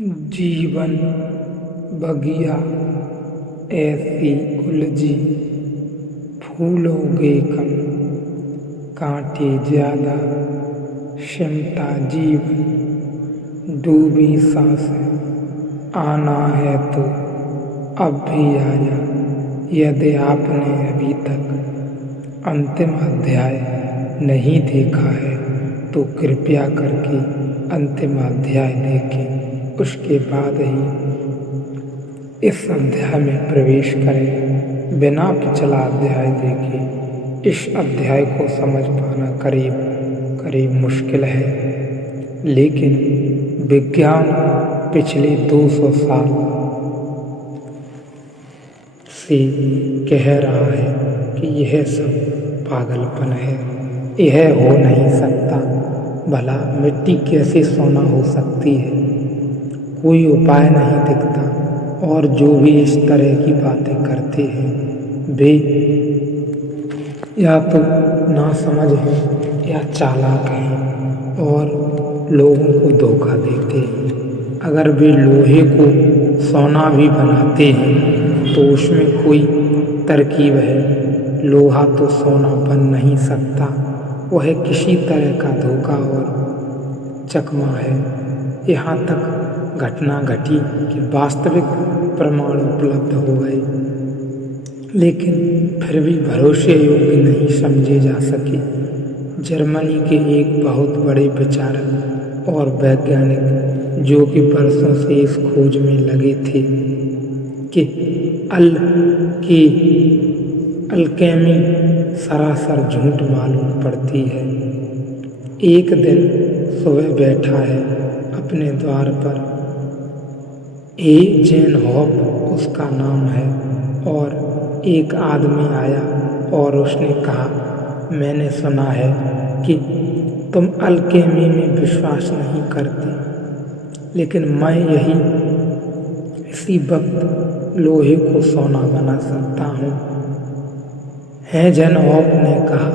जीवन बगिया ऐसी उलझी, फूलोगे कम, कांटे ज्यादा, सिमटा जीवन, डूबी सांसें, आना है तो अब भी आजा। यदि आपने अभी तक अंतिम अध्याय नहीं देखा है तो कृपया करके अंतिम अध्याय देखें, उसके बाद ही इस अध्याय में प्रवेश करें। बिना पिछला अध्याय देखे इस अध्याय को समझ पाना करीब करीब मुश्किल है, लेकिन विज्ञान पिछले 200 साल से कह रहा है कि यह सब पागलपन है, यह हो नहीं सकता। भला मिट्टी कैसे सोना हो सकती है? कोई उपाय नहीं दिखता। और जो भी इस तरह की बातें करते हैं वे या तो नासमझ हैं या चालाक हैं और लोगों को धोखा देते हैं। अगर वे लोहे को सोना भी बनाते हैं तो उसमें कोई तरकीब है। लोहा तो सोना बन नहीं सकता, वह किसी तरह का धोखा और चकमा है। यहाँ तक घटना घटी कि वास्तविक प्रमाण उपलब्ध हो गए, लेकिन फिर भी भरोसे योग्य नहीं समझे जा सके। जर्मनी के एक बहुत बड़े विचारक और वैज्ञानिक जो कि वर्षों से इस खोज में लगे थे कि अल्केमी सरासर झूठ मालूम पड़ती है। एक दिन सुबह बैठा है अपने द्वार पर एजेनहॉफ उसका नाम है, और एक आदमी आया और उसने कहा, मैंने सुना है कि तुम अल्केमी में विश्वास नहीं करते, लेकिन मैं इसी वक्त लोहे को सोना बना सकता हूँ। एजेनहॉफ ने कहा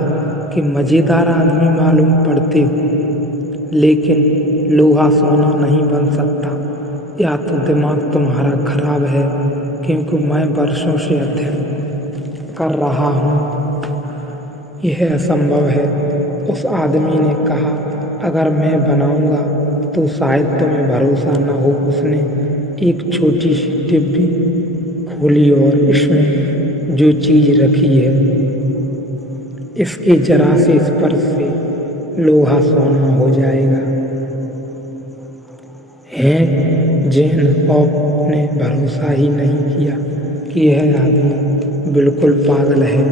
कि मज़ेदार आदमी मालूम पड़ते हो, लेकिन लोहा सोना नहीं बन सकता। या तो दिमाग तुम्हारा खराब है, क्योंकि मैं वर्षों से अध्ययन कर रहा हूँ, यह असंभव है। उस आदमी ने कहा, अगर मैं बनाऊंगा तो शायद तुम्हें भरोसा न हो। उसने एक छोटी सी डिब्बी खोली और इसमें जो चीज़ रखी है इसके जरा से स्पर्श से लोहा सोना हो जाएगा। एजेनहॉफ ने भरोसा ही नहीं किया कि यह आदमी बिल्कुल पागल है।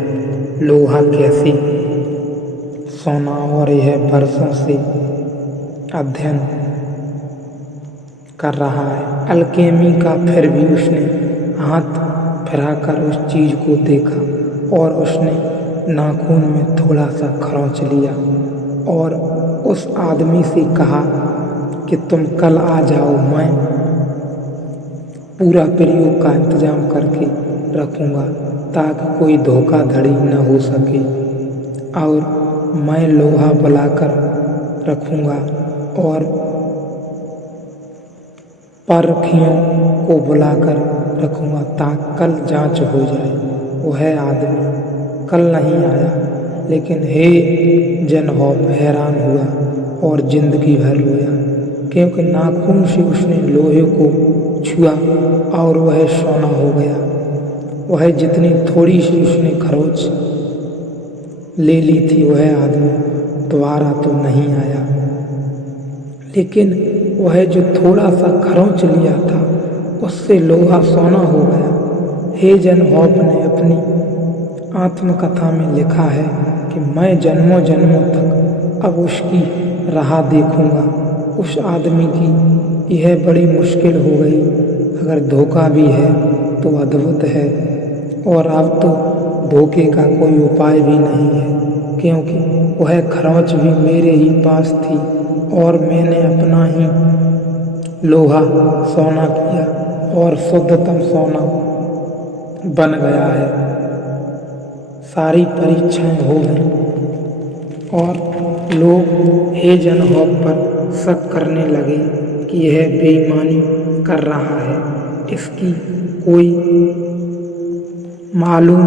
लोहा कैसे सोना? और यह वर्षों से अध्ययन कर रहा है अल्केमी का। फिर भी उसने हाथ फिराकर उस चीज़ को देखा और उसने नाखून में थोड़ा सा खरोंच लिया और उस आदमी से कहा कि तुम कल आ जाओ, मैं पूरा प्रयोग का इंतजाम करके रखूँगा ताकि कोई धोखाधड़ी न हो सके, और मैं लोहा बुलाकर रखूँगा और परखियों को बुलाकर रखूँगा ताकि कल जांच हो जाए। वह आदमी कल नहीं आया, लेकिन एजेनहॉफ हैरान हुआ और जिंदगी भर रोया, क्योंकि नाखून से उसने लोहे को छुआ और वह सोना हो गया। वह जितनी थोड़ी सी उसने खरोंच ले ली थी, वह आदमी दोबारा तो नहीं आया, लेकिन वह जो थोड़ा सा खरोंच लिया था उससे लोहा सोना हो गया। एजेनहॉफ ने अपनी आत्मकथा में लिखा है कि मैं जन्मों जन्मों तक अब उसकी राह देखूंगा। उस आदमी की यह बड़ी मुश्किल हो गई। अगर धोखा भी है तो अद्भुत है, और अब तो धोखे का कोई उपाय भी नहीं है, क्योंकि वह खरोंच भी मेरे ही पास थी और मैंने अपना ही लोहा सोना किया और शुद्धतम सोना बन गया है। सारी परीक्षाएं हो गई और लोग एजेनहॉफ पर शक करने लगे कि यह बेईमानी कर रहा है, इसकी कोई मालूम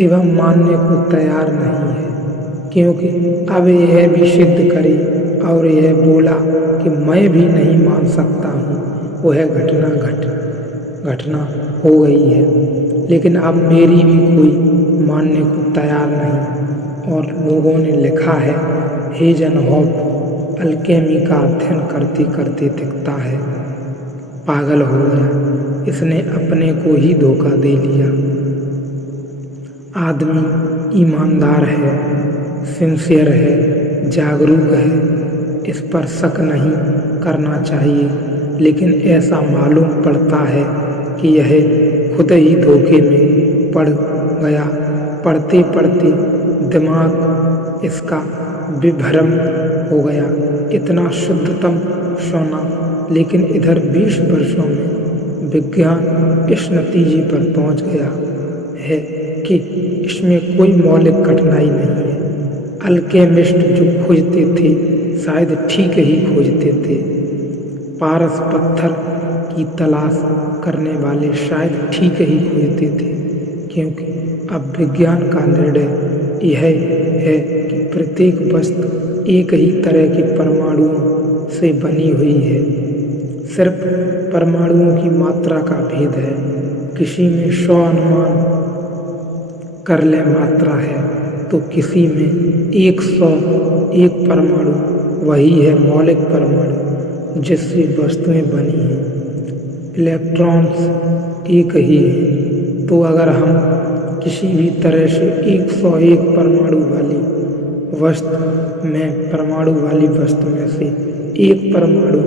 एवं मानने को तैयार नहीं है, क्योंकि अब यह भी सिद्ध करे और यह बोला कि मैं भी नहीं मान सकता हूँ। वह घटना हो गई है, लेकिन अब मेरी भी कोई मानने को तैयार नहीं। और लोगों ने लिखा है, हेजनहॉफ अल्केमी का अध्ययन करते करते दिखता है पागल हो गया, इसने अपने को ही धोखा दे लिया। आदमी ईमानदार है, सिंसियर है, जागरूक है, इस पर शक नहीं करना चाहिए, लेकिन ऐसा मालूम पड़ता है कि यह खुद ही धोखे में पड़ गया। पढ़ते पढ़ते दिमाग इसका विभ्रम हो गया। इतना शुद्धतम सोना, लेकिन इधर 20 वर्षों में विज्ञान इस नतीजे पर पहुंच गया है कि इसमें कोई मौलिक कठिनाई नहीं है। अल्केमिस्ट जो खोजते थे शायद ठीक ही खोजते थे। पारस पत्थर की तलाश करने वाले शायद ठीक ही खोजते थे, क्योंकि अब विज्ञान का निर्णय यह है कि प्रत्येक वस्तु एक ही तरह के परमाणुओं से बनी हुई है। सिर्फ परमाणुओं की मात्रा का भेद है। किसी में 100 अनुमान कर ले मात्रा है, तो किसी में 101 परमाणु, वही है मौलिक परमाणु जिससे वस्तुएं बनी हैं। इलेक्ट्रॉन्स एक ही हैं, तो अगर हम किसी भी तरह से 101 परमाणु वाली वस्तु में से एक परमाणु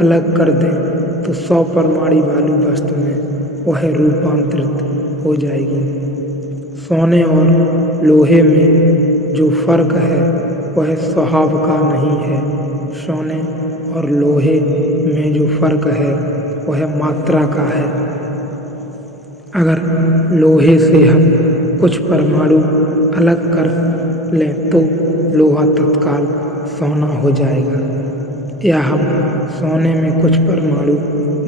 अलग कर दें तो 100 परमाणु वाली वस्तु में वह रूपांतरित हो जाएगी। सोने और लोहे में जो फर्क है वह स्वभाव का नहीं है। सोने और लोहे में जो फर्क है वह मात्रा का है। अगर लोहे से हम कुछ परमाणु अलग कर लें तो लोहा तत्काल सोना हो जाएगा, या हम सोने में कुछ परमाणु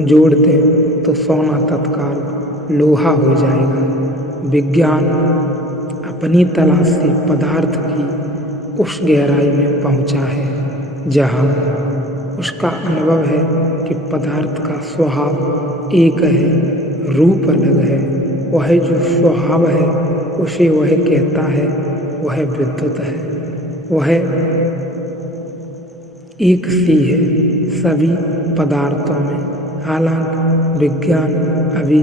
जोड़ दें तो सोना तत्काल लोहा हो जाएगा। विज्ञान अपनी तलाश से पदार्थ की उस गहराई में पहुंचा है जहां उसका अनुभव है कि पदार्थ का स्वभाव एक है, रूप अलग है। वह जो स्वभाव है उसे वह कहता है वह विद्युत है। वह एक सी है सभी पदार्थों में। हालांकि विज्ञान अभी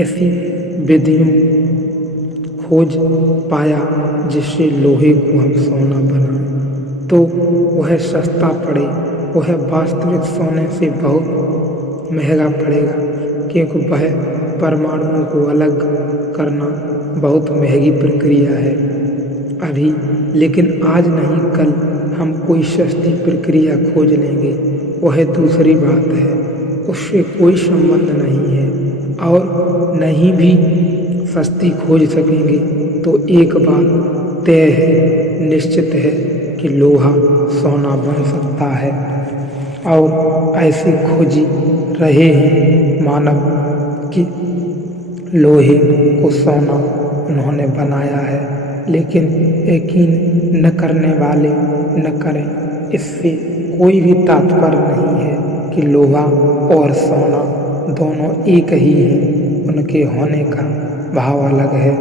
ऐसी विधियों खोज पाया जिससे लोहे को हम सोना बनाएं तो वह सस्ता पड़े। वह वास्तविक सोने से बहुत महंगा पड़ेगा, क्योंकि वह परमाणुओं को अलग करना बहुत महंगी प्रक्रिया है अभी। लेकिन आज नहीं कल हम कोई सस्ती प्रक्रिया खोज लेंगे, वह दूसरी बात है। उससे कोई संबंध नहीं है, और नहीं भी सस्ती खोज सकेंगे तो एक बात तय है, निश्चित है कि लोहा सोना बन सकता है। और ऐसे खोजी रहे हैं मानव कि लोहे को सोना उन्होंने बनाया है, लेकिन यकीन न करने वाले न करें। इससे कोई भी तात्पर्य नहीं है कि लोहा और सोना दोनों एक ही हैं। उनके होने का भाव अलग है।